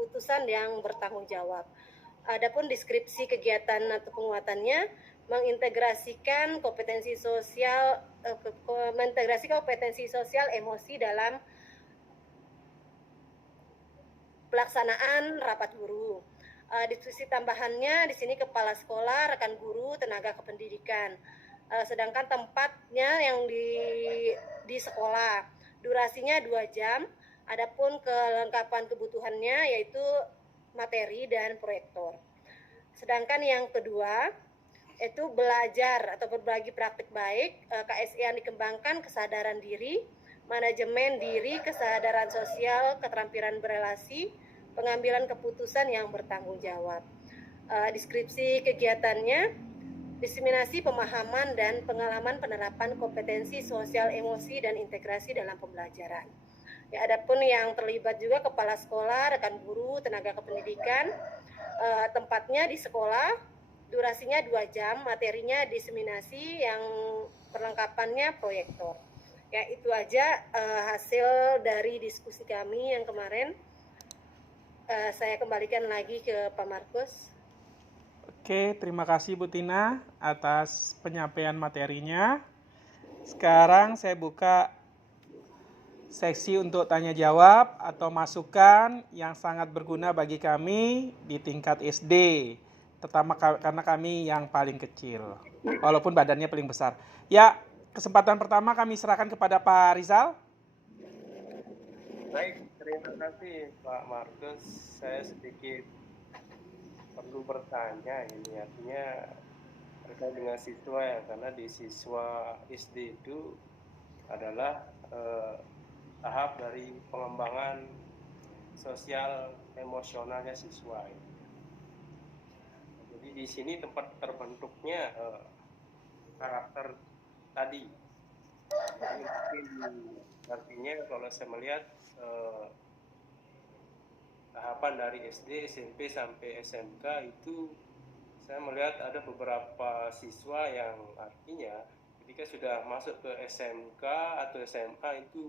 keputusan yang bertanggung jawab. Adapun deskripsi kegiatan atau penguatannya mengintegrasikan kompetensi sosial emosi dalam pelaksanaan rapat guru. Diskusi tambahannya di sini kepala sekolah, rekan guru, tenaga kependidikan. Sedangkan tempatnya yang di sekolah, durasinya 2 jam. Adapun kelengkapan kebutuhannya yaitu materi dan proyektor. Sedangkan yang kedua itu belajar atau berbagi praktik baik, KSI yang dikembangkan kesadaran diri, manajemen diri, kesadaran sosial, keterampilan berelasi, pengambilan keputusan yang bertanggung jawab. Deskripsi kegiatannya, diseminasi pemahaman dan pengalaman penerapan kompetensi sosial emosi dan integrasi dalam pembelajaran. Ya, adapun yang terlibat juga kepala sekolah, rekan guru, tenaga kependidikan, tempatnya di sekolah, durasinya 2 jam, materinya diseminasi, yang perlengkapannya proyektor. Ya, itu aja hasil dari diskusi kami yang kemarin. Saya kembalikan lagi ke Pak Markus. Oke, terima kasih Bu Tina atas penyampaian materinya. Sekarang saya buka seksi untuk tanya jawab atau masukan yang sangat berguna bagi kami di tingkat SD, terutama karena kami yang paling kecil, walaupun badannya paling besar. Ya, kesempatan pertama kami serahkan kepada Pak Rizal. Baik, terima kasih Pak Markus. Saya sedikit perlu bertanya ini, artinya terkait dengan siswa ya, karena di siswa SD itu adalah tahap dari pengembangan sosial emosionalnya siswa. Jadi di sini tempat terbentuknya karakter tadi. Jadi mungkin artinya kalau saya melihat tahapan dari SD, SMP sampai SMK itu saya melihat ada beberapa siswa yang artinya ketika sudah masuk ke SMK atau SMA itu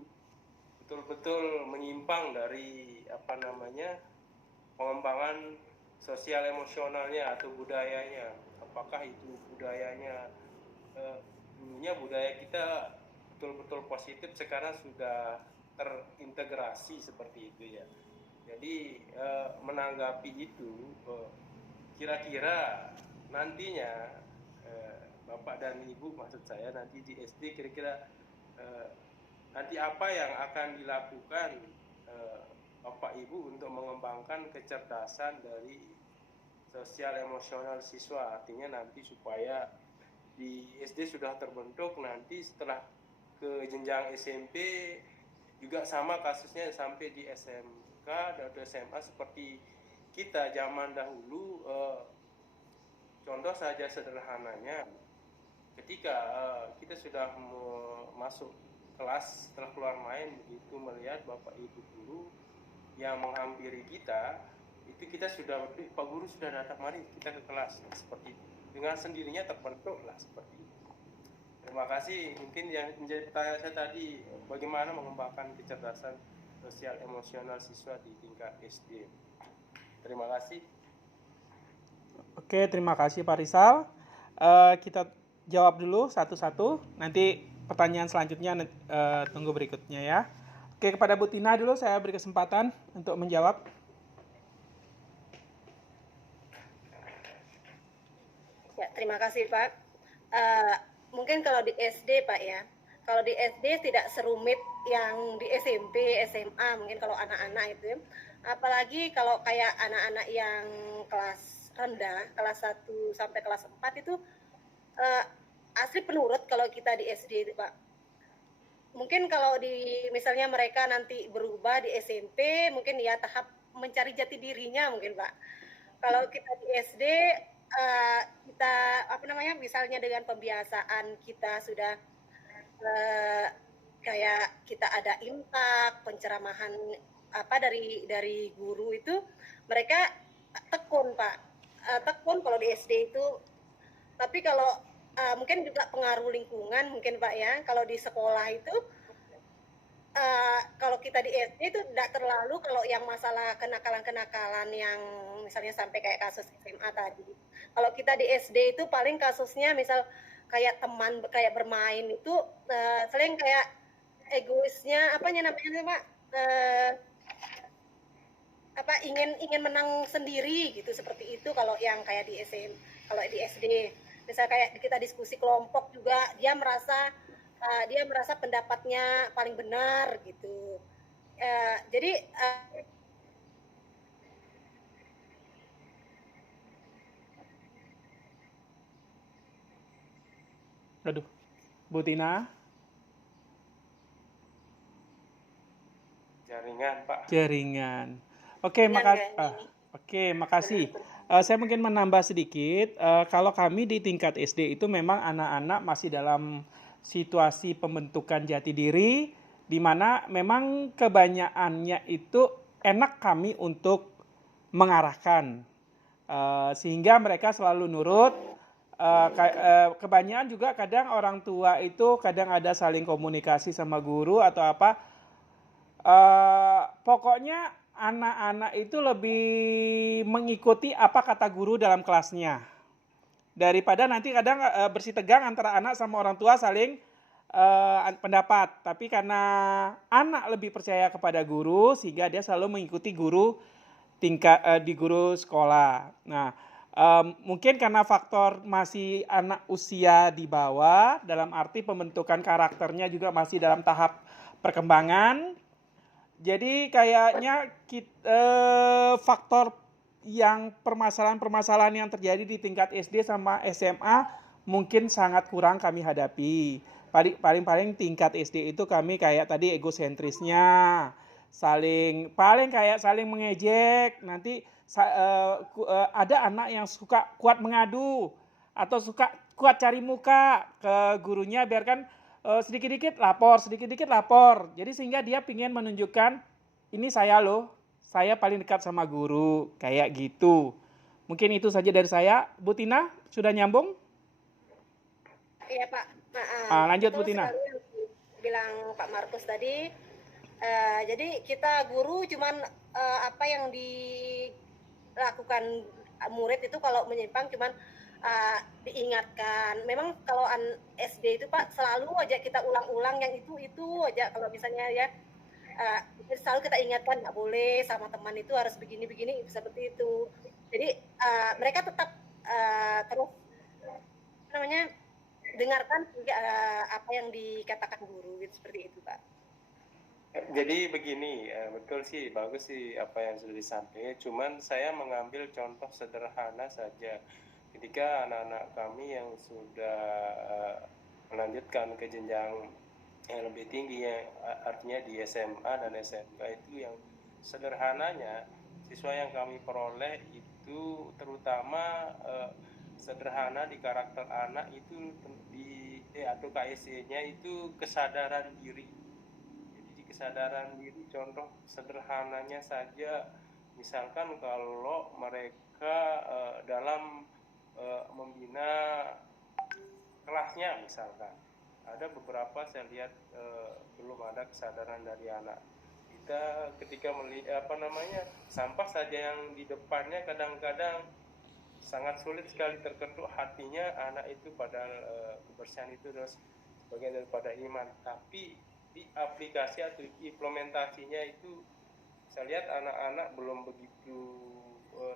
betul-betul menyimpang dari pengembangan sosial emosionalnya atau budayanya. Apakah itu budayanya dulunya budaya kita betul-betul positif, sekarang sudah terintegrasi seperti itu ya. Jadi menanggapi itu, kira-kira nantinya Bapak dan Ibu, maksud saya nanti di SD, kira-kira nanti apa yang akan dilakukan Bapak Ibu untuk mengembangkan kecerdasan dari sosial emosional siswa, artinya nanti supaya di SD sudah terbentuk, nanti setelah ke jenjang SMP juga sama kasusnya sampai di SMK dan SMA seperti kita zaman dahulu. Contoh saja sederhananya, ketika kita sudah masuk kelas, setelah keluar main, begitu melihat Bapak Ibu guru yang menghampiri kita, itu kita sudah, Pak Guru sudah datang, mari kita ke kelas, seperti itu. Dengan sendirinya terbentuklah seperti itu. Terima kasih. Mungkin yang menjadi pertanyaan saya tadi, bagaimana mengembangkan kecerdasan sosial emosional siswa di tingkat SD. Terima kasih. Oke, terima kasih Pak Rizal. Kita jawab dulu satu-satu. Nanti pertanyaan selanjutnya tunggu berikutnya ya. Oke, kepada Bu Tina dulu saya beri kesempatan untuk menjawab. Ya, terima kasih Pak. Mungkin kalau di SD Pak ya, kalau di SD tidak serumit yang di SMP, SMA, mungkin kalau anak-anak itu ya. Apalagi kalau kayak anak-anak yang kelas rendah, kelas 1 sampai kelas 4 itu asli penurut kalau kita di SD itu Pak. Mungkin kalau di misalnya mereka nanti berubah di SMP, mungkin ya tahap mencari jati dirinya mungkin Pak. Kalau kita di SD kita misalnya dengan pembiasaan kita sudah kayak kita ada imtak, penceramahan dari guru itu, mereka tekun Pak, tekun kalau di SD itu. Tapi kalau mungkin juga pengaruh lingkungan mungkin Pak ya, kalau di sekolah itu kalau kita di SD itu tidak terlalu, kalau yang masalah kenakalan-kenakalan yang misalnya sampai kayak kasus SMA tadi. Kalau kita di SD itu paling kasusnya misal kayak teman kayak bermain itu sering kayak egoisnya apanya namanya Pak, apa ingin ingin menang sendiri gitu, seperti itu kalau yang kayak di kalau di SD. Misal kayak kita diskusi kelompok juga dia merasa pendapatnya paling benar gitu. Jadi Aduh, Bu Tina, Jaringan, Pak. jaringan. Oke, makasih. Saya mungkin menambah sedikit. Kalau kami di tingkat SD itu memang anak-anak masih dalam situasi pembentukan jati diri, di mana memang kebanyakannya itu enak kami untuk mengarahkan, sehingga mereka selalu nurut. Kebanyakan juga kadang orang tua itu kadang ada saling komunikasi sama guru atau apa. Pokoknya anak-anak itu lebih mengikuti apa kata guru dalam kelasnya, daripada nanti kadang bersih tegang antara anak sama orang tua saling pendapat. Tapi karena anak lebih percaya kepada guru, sehingga dia selalu mengikuti guru di guru sekolah. Nah, mungkin karena faktor masih anak usia di bawah, dalam arti pembentukan karakternya juga masih dalam tahap perkembangan. Jadi kayaknya faktor yang permasalahan-permasalahan yang terjadi di tingkat SD sama SMA mungkin sangat kurang kami hadapi. Paling tingkat SD itu kami kayak tadi egosentrisnya, saling mengejek. Nanti ada anak yang suka kuat mengadu atau suka kuat cari muka ke gurunya, biarkan sedikit-dikit lapor. Jadi sehingga dia ingin menunjukkan, ini saya loh, saya paling dekat sama guru, kayak gitu. Mungkin itu saja dari saya. Bu Tina, sudah nyambung? Iya Pak. Lanjut Bu Tina. Sekali yang bilang Pak Markus tadi. Jadi kita guru cuman apa yang dilakukan murid itu kalau menyimpang cuman diingatkan. Memang kalau SD itu Pak selalu aja kita ulang-ulang yang itu aja, kalau misalnya ya selalu kita ingatkan nggak boleh sama teman itu harus begini-begini seperti itu. Jadi mereka tetap terus namanya dengarkan apa yang dikatakan guru gitu, seperti itu Pak. Jadi begini, betul sih, bagus sih apa yang sudah disampaikan. Cuman saya mengambil contoh sederhana saja. Ketika anak-anak kami yang sudah melanjutkan ke jenjang yang lebih tinggi, ya, artinya di SMA dan SMK, itu yang sederhananya siswa yang kami peroleh itu terutama sederhana di karakter anak itu atau KSE-nya itu kesadaran diri. Kesadaran diri, contoh sederhananya saja, misalkan kalau mereka dalam membina kelasnya, misalkan ada beberapa saya lihat belum ada kesadaran dari anak kita ketika melihat sampah saja yang di depannya, kadang-kadang sangat sulit sekali terketuk hatinya anak itu, padahal kebersihan itu adalah sebagian daripada iman. Tapi di aplikasi atau implementasinya itu saya lihat anak-anak belum begitu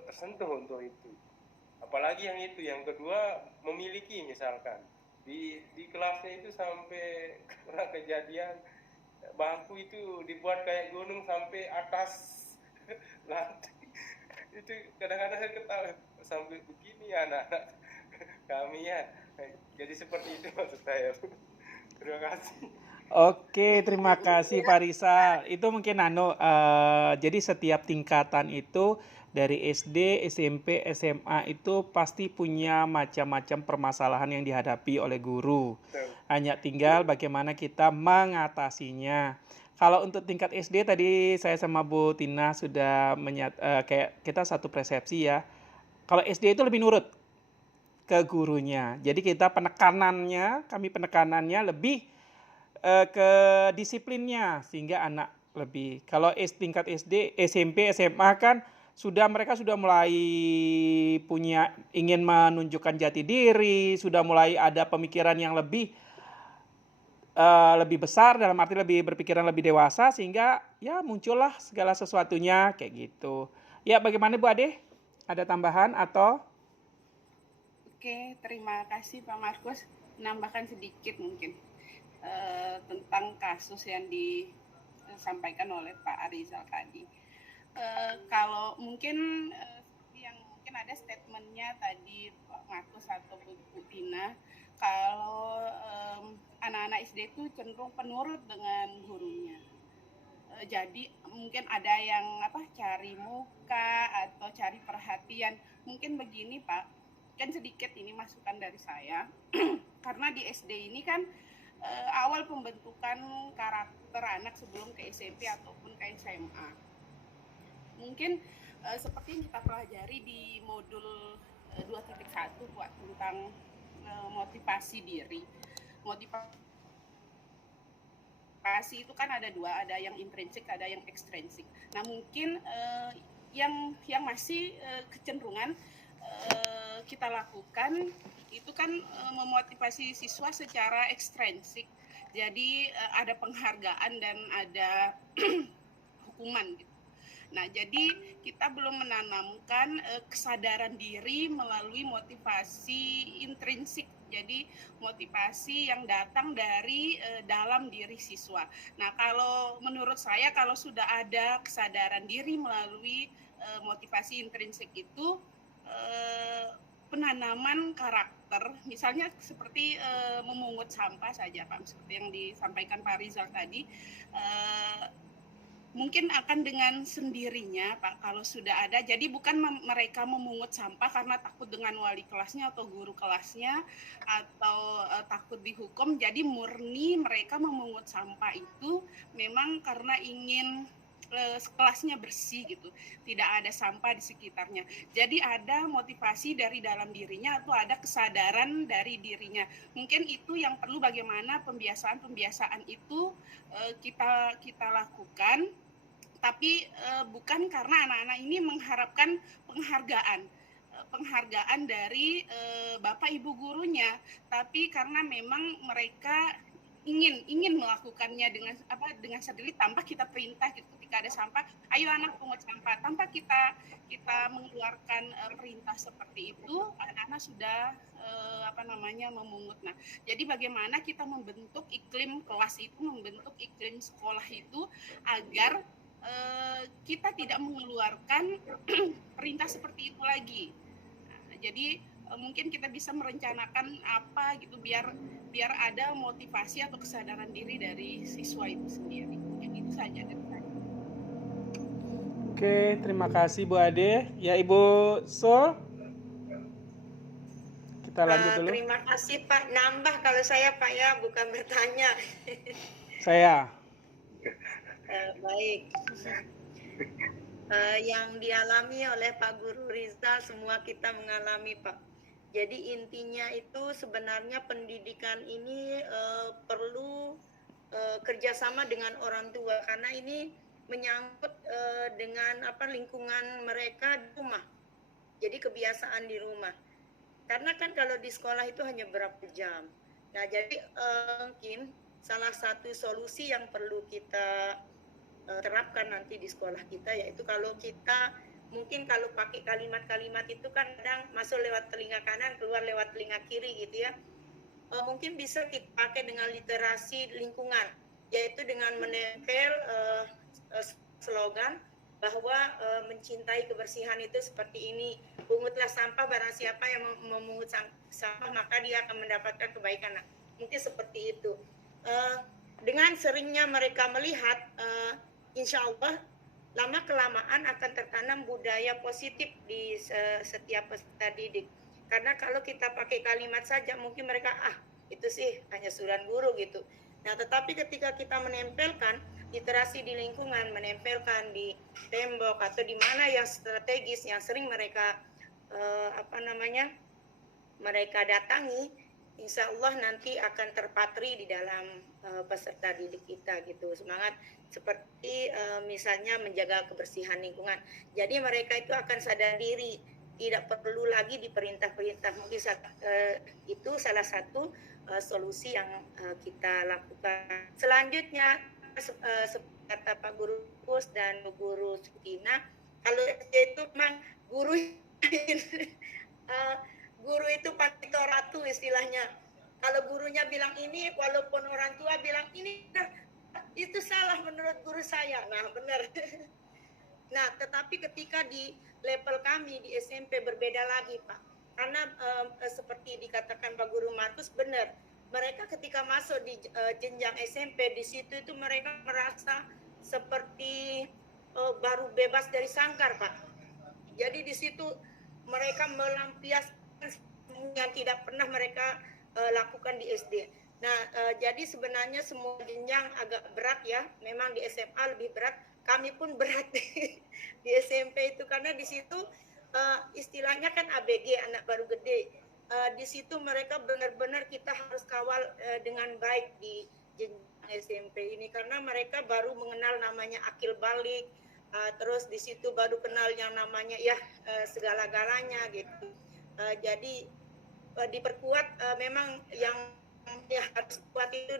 tersentuh untuk itu. Apalagi yang itu, yang kedua, memiliki misalkan di kelasnya itu sampai pernah kejadian bangku itu dibuat kayak gunung sampai atas lantai. Itu kadang-kadang saya ketawa, sampai begini anak-anak kami ya. Jadi seperti itu maksud saya. Terima kasih. Oke, terima kasih Pak Rizal. Itu mungkin jadi setiap tingkatan itu dari SD, SMP, SMA itu pasti punya macam-macam permasalahan yang dihadapi oleh guru. Hanya tinggal bagaimana kita mengatasinya. Kalau untuk tingkat SD tadi saya sama Bu Tina sudah kayak kita satu persepsi ya. Kalau SD itu lebih nurut ke gurunya. Jadi kami penekanannya lebih ke disiplinnya, sehingga anak lebih, kalau tingkat SD, SMP, SMA kan mereka sudah mulai punya ingin menunjukkan jati diri, sudah mulai ada pemikiran yang lebih besar, dalam arti lebih berpikiran lebih dewasa, sehingga ya muncullah segala sesuatunya kayak gitu. Ya, bagaimana Bu Ade? Ada tambahan atau? Oke, terima kasih Pak Markus. Menambahkan sedikit mungkin tentang kasus yang disampaikan oleh Pak Arizal tadi. Kalau mungkin yang mungkin ada statementnya tadi Pak Markus atau Bu Tina, kalau anak-anak SD itu cenderung penurut dengan gurunya. Jadi mungkin ada yang cari muka atau cari perhatian. Mungkin begini Pak, kan sedikit ini masukan dari saya. Karena di SD ini kan awal pembentukan karakter anak sebelum ke SMP ataupun ke SMA. Mungkin seperti yang kita pelajari di modul 2.1 Pak, tentang motivasi diri. Motivasi itu kan ada dua, ada yang intrinsik, ada yang ekstrinsik. Nah mungkin yang masih kecenderungan kita lakukan itu kan memotivasi siswa secara ekstrinsik. Jadi ada penghargaan dan ada hukuman gitu. Nah, jadi kita belum menanamkan kesadaran diri melalui motivasi intrinsik. Jadi motivasi yang datang dari dalam diri siswa. Nah, kalau menurut saya kalau sudah ada kesadaran diri melalui motivasi intrinsik itu, penanaman karakter, misalnya seperti memungut sampah saja Pak, seperti yang disampaikan Pak Rizal tadi, mungkin akan dengan sendirinya Pak kalau sudah ada. Jadi bukan mereka memungut sampah karena takut dengan wali kelasnya atau guru kelasnya atau takut dihukum. Jadi murni mereka memungut sampah itu memang karena ingin kelasnya bersih gitu, tidak ada sampah di sekitarnya. Jadi ada motivasi dari dalam dirinya atau ada kesadaran dari dirinya. Mungkin itu yang perlu, bagaimana pembiasaan itu kita lakukan, tapi bukan karena anak-anak ini mengharapkan penghargaan dari bapak ibu gurunya, tapi karena memang mereka ingin melakukannya dengan sendiri tanpa kita perintah gitu. Ketika ada sampah, ayo anak pungut sampah, tanpa kita mengeluarkan perintah seperti itu, anak-anak sudah memungut. Nah, jadi bagaimana kita membentuk iklim kelas itu, membentuk iklim sekolah itu agar kita tidak mengeluarkan perintah seperti itu lagi. Nah, jadi mungkin kita bisa merencanakan apa gitu biar ada motivasi atau kesadaran diri dari siswa itu sendiri. Mungkin itu saja dari saya. Oke, terima kasih Bu Ade. Ya Ibu Sol, kita lanjut dulu. Terima kasih Pak. Nambah kalau saya Pak ya, bukan bertanya. Saya. Baik. Yang dialami oleh Pak Guru Rizal semua kita mengalami Pak. Jadi intinya itu sebenarnya pendidikan ini perlu kerjasama dengan orang tua, karena ini menyangkut dengan lingkungan mereka di rumah. Jadi kebiasaan di rumah. Karena kan kalau di sekolah itu hanya berapa jam. Nah jadi mungkin salah satu solusi yang perlu kita terapkan nanti di sekolah kita, yaitu kalau kita mungkin kalau pakai kalimat-kalimat itu kan kadang masuk lewat telinga kanan keluar lewat telinga kiri gitu ya, mungkin bisa kita pakai dengan literasi lingkungan, yaitu dengan menempel slogan bahwa mencintai kebersihan itu seperti ini, pungutlah sampah, barang siapa yang memungut sampah maka dia akan mendapatkan kebaikan. Nah, mungkin seperti itu. Dengan seringnya mereka melihat, insya Allah lama kelamaan akan tertanam budaya positif di setiap peserta didik. Karena kalau kita pakai kalimat saja mungkin mereka itu sih hanya suruhan guru gitu. Nah tetapi ketika kita menempelkan literasi di lingkungan, menempelkan di tembok atau di mana yang strategis yang sering mereka mereka datangi, insya Allah nanti akan terpatri di dalam peserta didik kita gitu. Semangat seperti misalnya menjaga kebersihan lingkungan. Jadi mereka itu akan sadar diri, tidak perlu lagi diperintah-perintah. Mungkin itu salah satu solusi yang kita lakukan. Selanjutnya seperti kata Pak Guru Kus dan Bu Guru Sutina, kalau itu memang guru guru itu patito ratu istilahnya. Kalau gurunya bilang ini, walaupun orang tua bilang ini, itu salah menurut guru saya. Nah, benar. Nah, tetapi ketika di level kami di SMP berbeda lagi, Pak. Karena seperti dikatakan Pak Guru Markus, benar. Mereka ketika masuk di jenjang SMP, di situ itu mereka merasa seperti baru bebas dari sangkar, Pak. Jadi di situ mereka melampiaskan yang tidak pernah mereka lakukan di SD. Nah, jadi sebenarnya semua jenjang agak berat ya. Memang di SMA lebih berat. Kami pun berat di SMP itu karena di situ istilahnya kan ABG, anak baru gede. Di situ mereka benar-benar kita harus kawal dengan baik di jenjang SMP ini karena mereka baru mengenal namanya akil balik. Terus di situ baru kenal yang namanya ya segala-galanya gitu. Jadi diperkuat memang yang harus kuat itu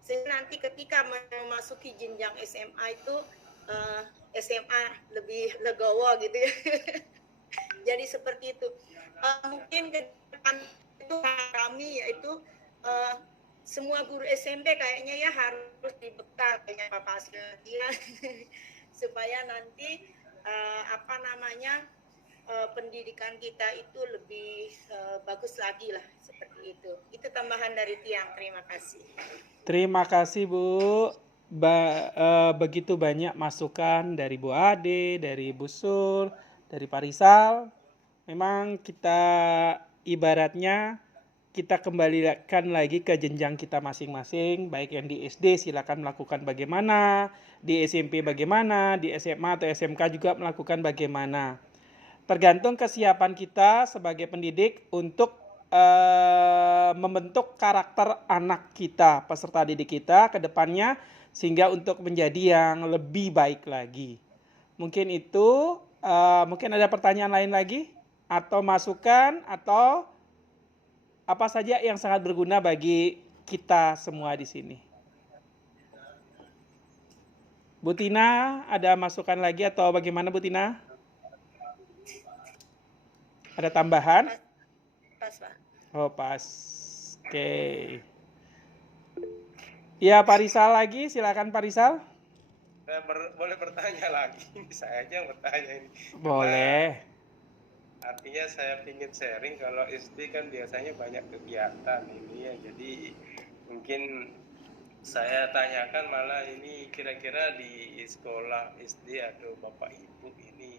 sehingga nanti ketika memasuki jenjang SMA itu SMA lebih legowo gitu ya. Jadi seperti itu. Mungkin ke depan itu kami yaitu semua guru SMP kayaknya ya harus dibekal kayaknya Bapak Aslia supaya nanti pendidikan kita itu lebih bagus lagi lah seperti itu. Itu tambahan dari Tiang. Terima kasih. Terima kasih Bu. Begitu banyak masukan dari Bu Ade, dari Bu Sul, dari Pak Rizal. Memang kita ibaratnya kita kembalikan lagi ke jenjang kita masing-masing. Baik yang di SD silakan melakukan bagaimana, di SMP bagaimana, di SMA atau SMK juga melakukan bagaimana. Tergantung kesiapan kita sebagai pendidik untuk membentuk karakter anak kita, peserta didik kita ke depannya sehingga untuk menjadi yang lebih baik lagi. Mungkin itu, mungkin ada pertanyaan lain lagi atau masukan atau apa saja yang sangat berguna bagi kita semua di sini. Bu Tina, ada masukan lagi atau bagaimana Bu Tina? Ada tambahan? Pas, Pak. Oh, pas. Oke. Ya, Pak Rizal lagi. Silakan Pak Rizal. Boleh bertanya lagi? Saya aja yang bertanya ini. Boleh. Artinya saya ingin sharing kalau SD kan biasanya banyak kegiatan ini ya. Jadi mungkin saya tanyakan malah ini kira-kira di sekolah SD atau Bapak Ibu ini